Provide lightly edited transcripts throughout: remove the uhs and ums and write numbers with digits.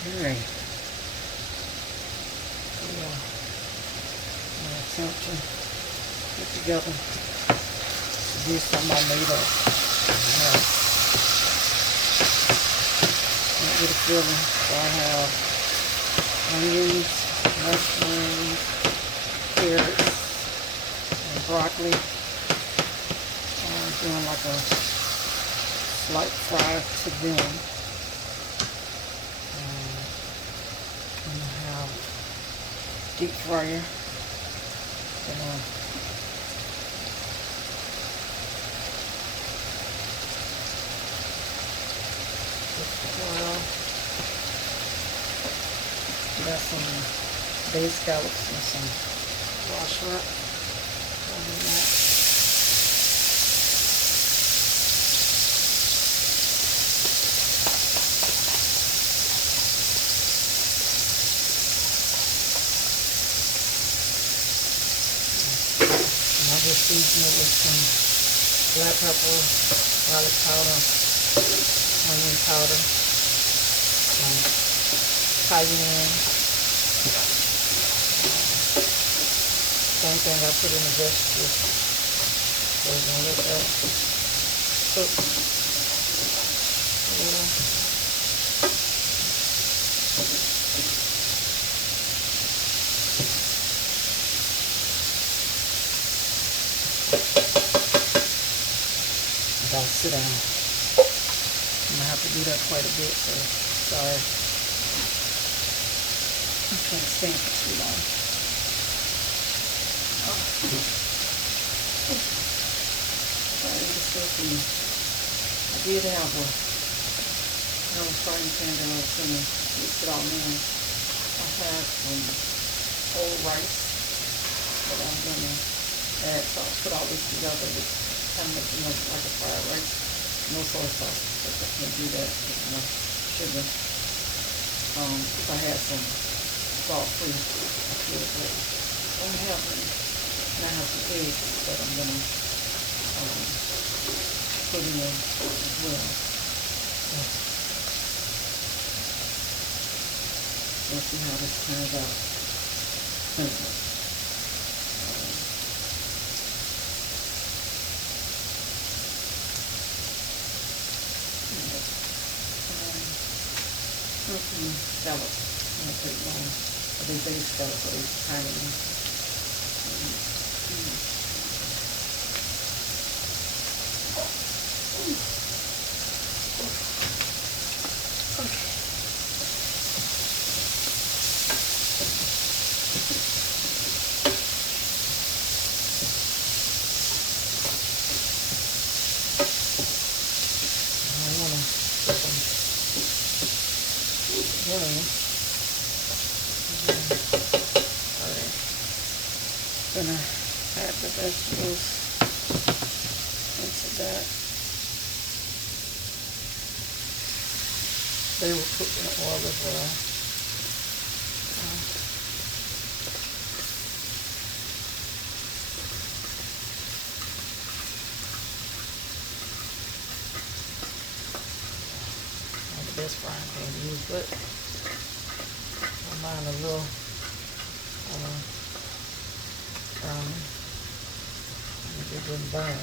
Alright. Yeah. I'm gonna attempt to put together this something I made up. Can't get a filling. So I have onions, mushrooms, carrots, and broccoli. I'm doing like a slight fry to them. And I have deep fryer. Oil. Got some bay scallops and some raw shrimp. And I just season it with some black pepper, garlic powder, onion powder, cayenne. Same thing I put in the vegetables. So we're gonna let that cook a little. I gotta sit down. I'm gonna have to do that quite a bit, so sorry. I can't stand for too long. I did have a frying pan that I was going to mix it all in. I have some whole rice that I'm going to add. So I'll put all this together with kind of making it like a fried rice. No soy sauce, because I can't do that with enough sugar. If I had some salt-free, I could, but I don't have any. And I have some eggs that I'm going to put in as well. Let's see how this turns out. Scallops. I'm going to put them on. They base scallops, so they're tiny. Gonna add the vegetables into that. They will cook in the oil as well. Not the best frying pan to use, but I don't mind a little it didn't burn.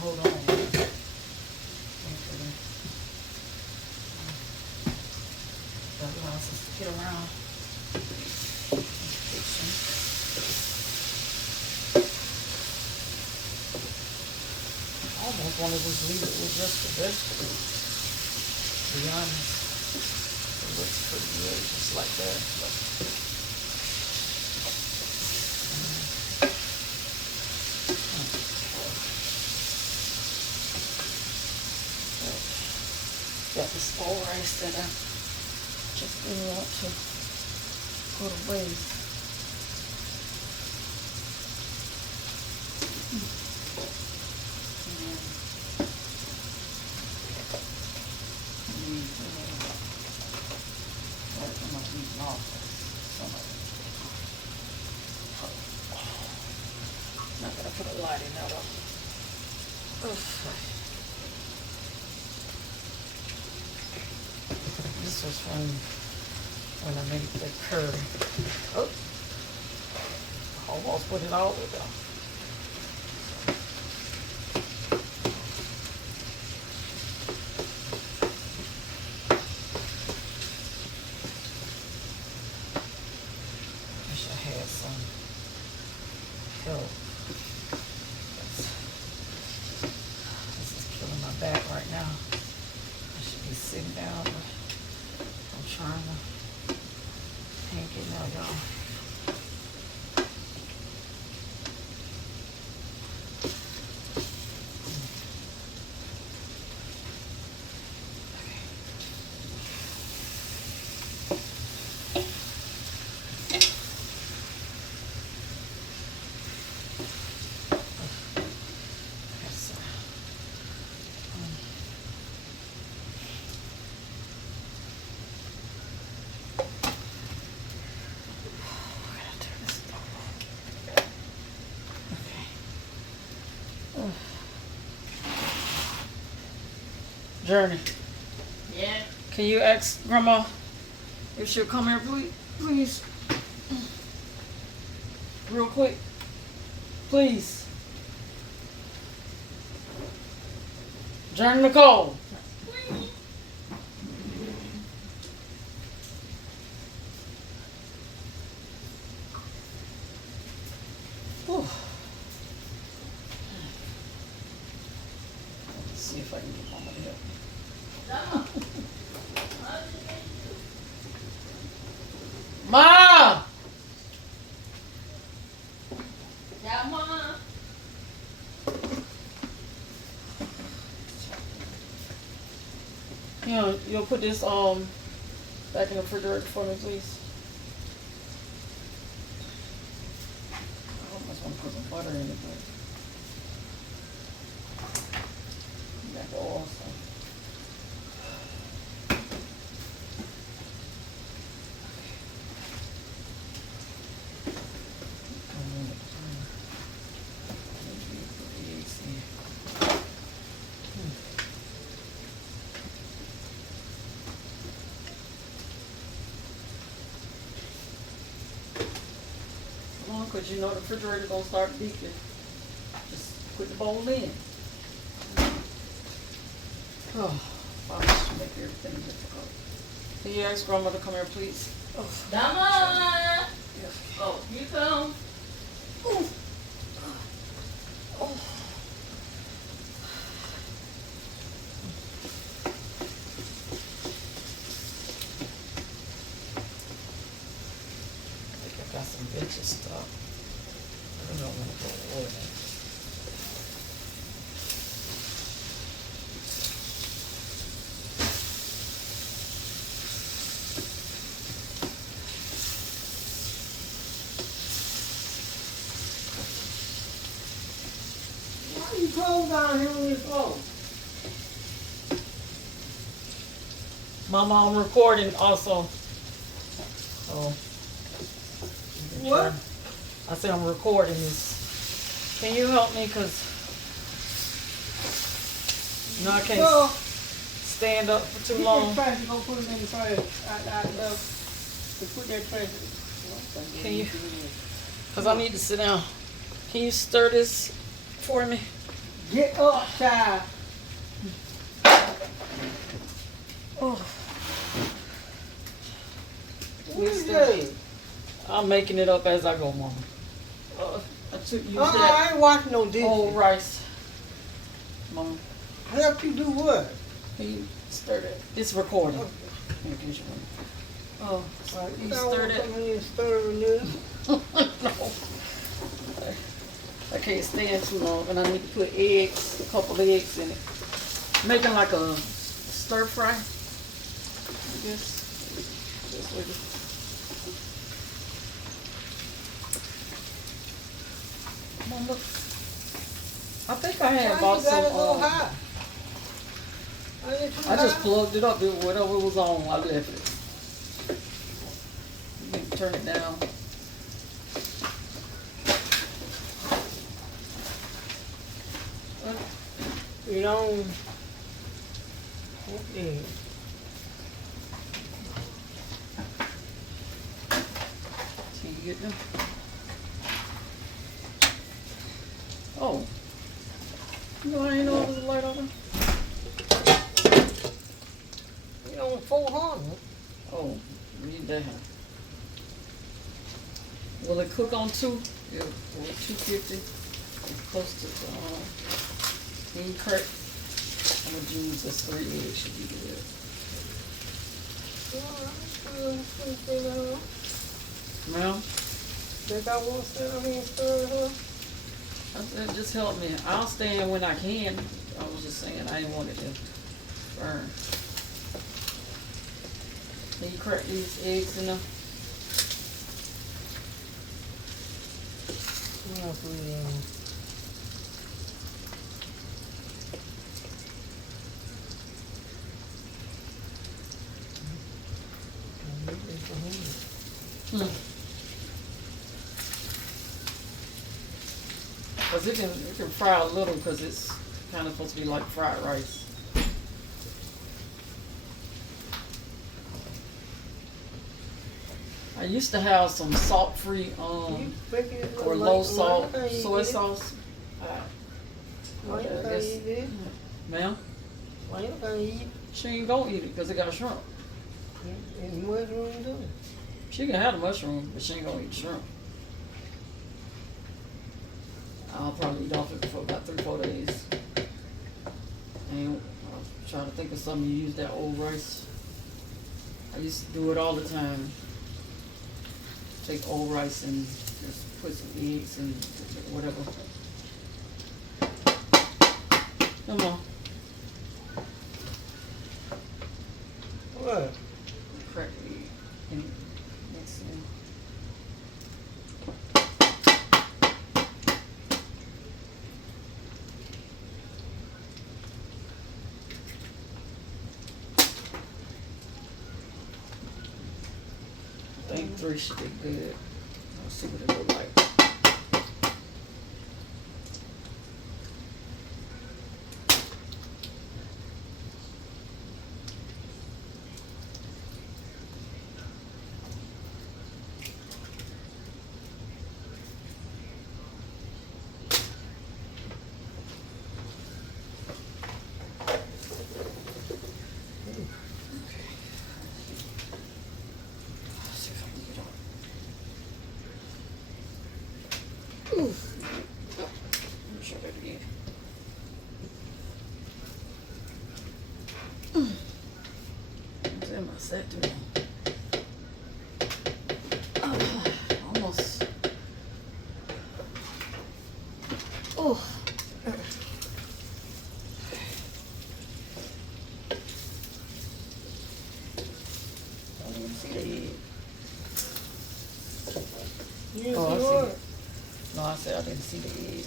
Hold on. Allows us to get around. I almost wanted to just leave it with just the vegetables. To be honest, it looks pretty good, just like that. Got this whole rice that I just didn't want to go to waste. put a light in there though. This was from when I made the curry. Oh, almost put it all in there. Wish I had some help. This is killing my back right now. I should be sitting down, but I'm trying to can't get now, y'all. Journey. Yeah. Can you ask Grandma if she'll come here, please? Real quick. Please. Journey Nicole. Whew. Let's see if I can get Mama to help me. Ma! Yeah, Mama. You'll put this back in the refrigerator for me, please. I almost want to put some butter in it, but you got the oil, so. Because you know the refrigerator gonna start beeping. Just put the bowl in. Oh, I should make everything difficult. Can you ask Grandma to come here, please? Oh. Dama! Yes. Oh, you come. Oh. Oh. I think I got some veggie stuff. I don't want to go over that. Why you cold down here on this floor? Mama, I'm recording also. So. What? I say I'm recording this. Can you help me? Because you know I can't stand up for too long. Trash, you gonna put it in the trash. I love to put that trash. Can you? Because I need to sit down. Can you stir this for me? Get up, child. Oh. What is that? I'm making it up as I go, Mama. I took use I that ain't washing no dishes. old rice. Mama, Help you do what? can you stir that? It's recording. Okay. Here, get you one. Oh, sorry. Can you I stir want that? something in stirring this. No. I can't stand too long, and I need to put eggs, a couple eggs in it. Making like a stir fry. I guess. This way. Mom, look. I think I had bought Why you gotta go some. high? I just plugged it up. Whatever was on, I left it. You can turn it down. it on. Okay. Can you get them? Oh. You know, I ain't know it was a light oven. It on 400. Oh, read that. Will it cook on two? Yeah, or 250. It's close to being cracked. I'm gonna use this 3 eggs should be good. Well, Think I want to sit on here and stir her? I said, just help me. I'll stand when I can. I was just saying I didn't want it to burn. Can you crack these eggs in them? Yeah, put it in. Hmm. Cause it can fry a little because it's kind of supposed to be like fried rice. I used to have some salt-free or low salt soy sauce. Why you I can't guess, eat it? ma'am, Why you can't eat it? she ain't gonna eat it because it got shrimp. And mushroom too. She can have the mushroom, but she ain't gonna eat shrimp. I'll probably eat off it for about 3-4 days. And I'll try to think of something to use that old rice. I used to do it all the time. Take old rice and just put some eggs and whatever. Come on. What? Crack the egg and mix in. I think 3 should be good. Let's see what it look like. See if I can get on. Ooh. Let me show that again. What's in my set today? Almost. Oh. I didn't see the egg. You Oh, I see see what? it. No, I said I didn't see the egg.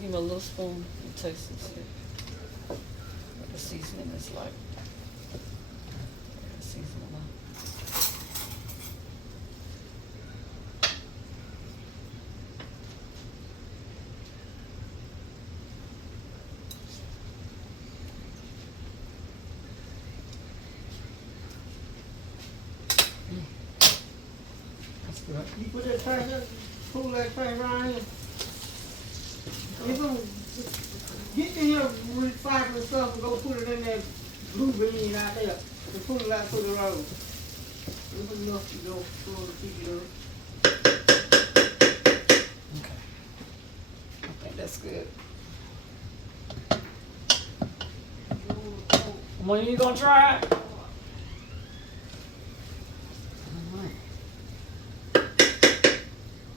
Give me a little spoon and taste and see what the seasoning is like. The seasoning on. That's good. You put that trash up, pull that trash around here. You gonna get in here, recycle stuff and go put it in that blue bin out there. And put it out for the road. There's enough to go for the keep it up. Okay. I think that's good. When you gonna try it? Alright.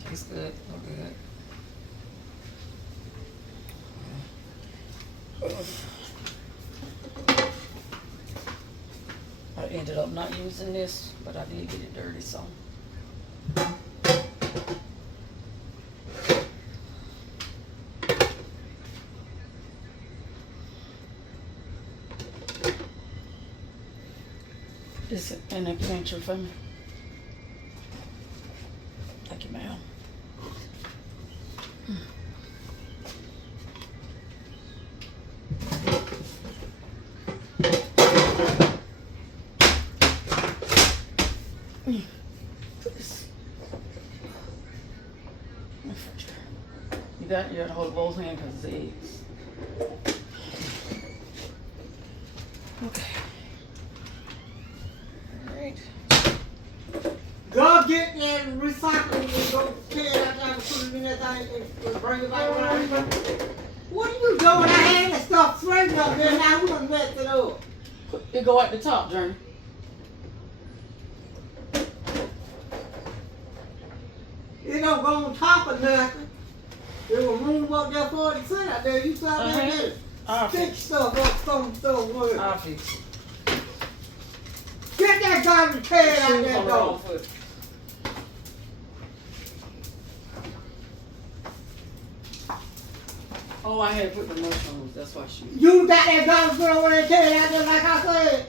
Tastes good. Look good. I ended up not using this, but I did get it dirty, so. Is it an adventure for me? Thank you, ma'am. You got your hold both hands because it's eggs. Okay. Alright. Go get that recycling and go tear it out and put it in that thing and bring it back around here. What are you doing? I had that stuff straightened up there, now we done messed it up. It go at the top, Journey. It don't go on top of nothing. There was room up there for it to sit out there. You saw that I'll there? Stick fix stuff up, some stuff with it. I'll fix it. Get that garbage can out Shoes there, on the wrong though. foot. Oh, I had put the mushrooms. That's why she. You got that garbage can over there, tear it out there like I said.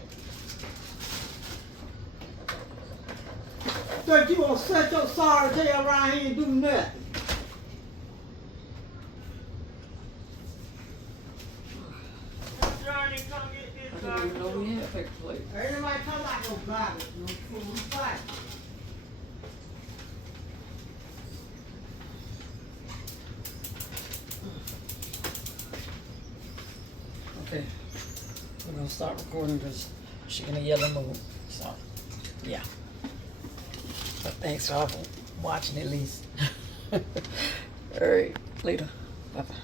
Think you gonna set your sorry tail around here and do nothing. Johnny, come get this I didn't even know we had paper plates. Ain't nobody talking about no garbage, no food fight. Okay, we're gonna start recording because she's in a yellow mood. So, yeah. But thanks for watching at least. All right, later. Bye bye.